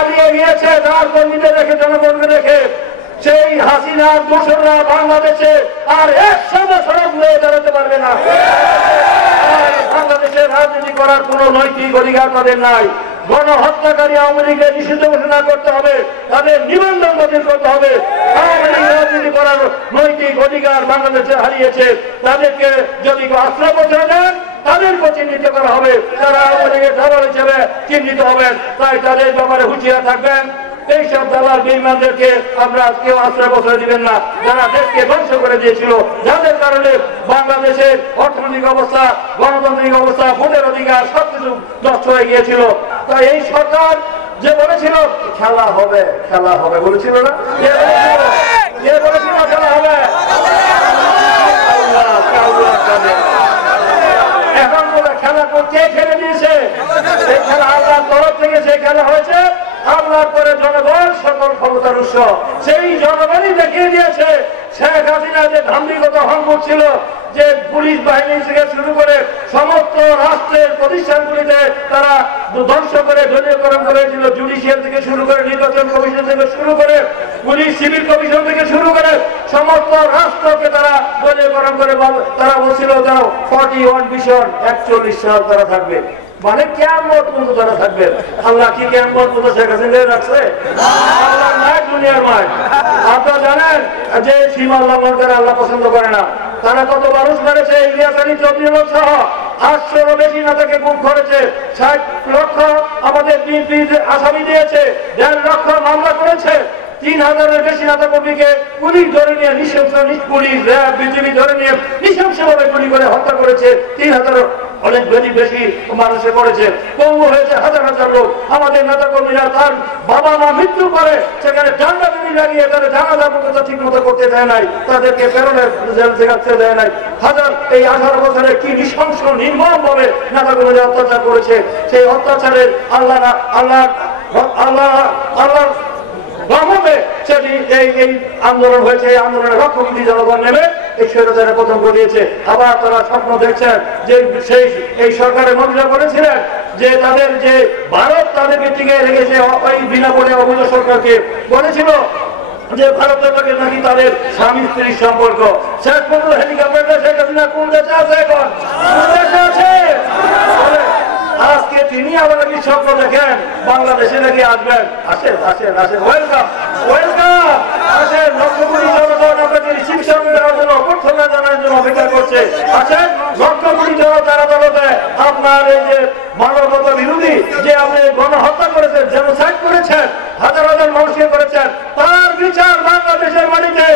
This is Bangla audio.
পালিয়ে গিয়েছে তার কর্মীদের রেখে, জনগণকে রেখে। সেই হাসিনার দোসররা বাংলাদেশে আর 100 বছর ঘুরে দাঁড়াতে পারবে না। বাংলাদেশের রাজনীতি করার কোন নৈতিক অধিকার তাদের নাই। গণহত্যাকারী আওয়ামী লীগের নিষিদ্ধ ঘোষণা করতে হবে, তাদের নিবন্ধন বাতিল করতে হবে। আওয়ামী লীগ রাজনীতি করার নৈতিক অধিকার বাংলাদেশে হারিয়েছে। তাদেরকে যদি আশ্রয় পত্র দেন তাদেরকে চিহ্নিত করা হবে, তারা আওয়ামী লীগের দালাল হিসেবে চিহ্নিত হবেন। তাই তাদের ব্যাপারে হুঁশিয়ার থাকবেন। এইসব দালাল বেঈমানদেরকে আমরা কেউ আশ্রয় পত্র দিবেন না, যারা দেশকে ধ্বংস করে দিয়েছিল, যাদের কারণে বাংলাদেশের অর্থনৈতিক অবস্থা, গণতান্ত্রিক অবস্থা, ভোটের অধিকার সবকিছু নষ্ট হয়ে গিয়েছিল। তাই এই সরকার যে বলেছিল খেলা হবে, খেলা হবে বলেছিল না, কে বলেছিল খেলা হবে? এখন বলে খেলা কে খেলে দিয়েছে? সেই খেলা আল্লাহর তরফ থেকে সেই খেলা হয়েছে। আল্লাহর পরে জনগণ সকল ক্ষমতার উৎস। সেই জনগণই দেখিয়ে দিয়েছে শেখ হাসিনা যে ধার্মিকতা অহংকার ছিল, যে পুলিশ বাহিনী থেকে শুরু করে সমস্ত রাষ্ট্রের প্রতিষ্ঠানগুলিতে তারা ধ্বংস করে দলীয়করণ করেছিল, জুডিশিয়াল থেকে শুরু করে, নির্বাচন কমিশন থেকে শুরু করে, পুলিশ সিভিল কমিশন থেকে শুরু করে সমস্ত রাষ্ট্রকে তারা দলীয়করণ করে তারা বলছিল তারা 41 ভিশন 41 সাল তারা থাকবে, মানে কিয়ামত পর্যন্ত তারা থাকবে। আল্লাহ কি কিয়ামত পর্যন্ত শেখ হাসিনা রাখছে? আল্লাহ নাই, দুনিয়ার মায়। আপনারা জানেন যে সীমা লঙ্ঘন করে আল্লাহ পছন্দ করে না। তারা কত মানুষ মেরেছে, ইলিয়াস আলী চৌধুরী সহ 800-এরও বেশি নেতাকে গুম করেছে, 60 লক্ষ আমাদের আসামি দিয়েছে, 1.5 লক্ষ মামলা করেছে, 3000-এর বেশি নেতা কর্মীকে পুলিশ ধরে নিয়ে নৃশংস পুলিশ র্যাব বিজিবি ধরে নিয়ে নৃশংসভাবে গুলি করে হত্যা করেছে। 3000 অনেক বেশি মানুষে পড়েছে, পঙ্গু হয়েছে হাজার হাজার লোক। আমাদের নেতা কর্মীরা তার বাবা মা মৃত্যু করে সেখানে ডান্ডা বেরি লাগিয়ে তাদের জানাজা পর্যন্ত ঠিক মতো করতে দেয় নাই, তাদেরকে প্রেরণের জেল থেকে দেয় নাই। এই 18 বছরে কি নৃশংস নির্মম ভাবে নেতা কর্মীরা অত্যাচার করেছে। সেই অত্যাচারের আল্লাহ রহমতে সেটি এই আন্দোলন হয়েছে। এই আন্দোলনের রক্ষাকর্তী জনগণ নেমে এই স্বৈরাচারের পতন ঘটিয়েছে। আবার তারা স্বপ্ন দেখছেন যে এই সরকারের মন্ত্রীরা বলেছিলেন যে তাদের যে ভারত তাদেরকে টিকে রেখেছে, ওই বিনা পড়ে অবৈধ সরকারকে বলেছিল যে ভারতের লোকের নাকি তাদের স্বামী স্ত্রীর সম্পর্ক। শেষ পর্যন্ত হেলিকপ্টারটা শেখ হাসিনা কোন দেশে আছে? এখন কোন দেশে আছে? আজকে তিনি আবার নাকি স্বপ্ন দেখেন বাংলাদেশে নাকি আসবেন। আসেন আসেন আসেন, ওয়েলকাম ওয়েলকাম, আসেন। লক্ষ কোটি জনগণ আপনাকে রিসিপশন দেওয়ার জন্য, অভ্যর্থনা জানার জন্য অপেক্ষা করছে। আসেন, লক্ষ কোটি জনতার আদালতে আপনার এই যে মানবতা বিরোধী যে আপনি গণহত্যা করেছেন, জেনোসাইড করেছেন, হাজার হাজার মানুষকে করেছেন, তার বিচার বাংলাদেশের মাটিতে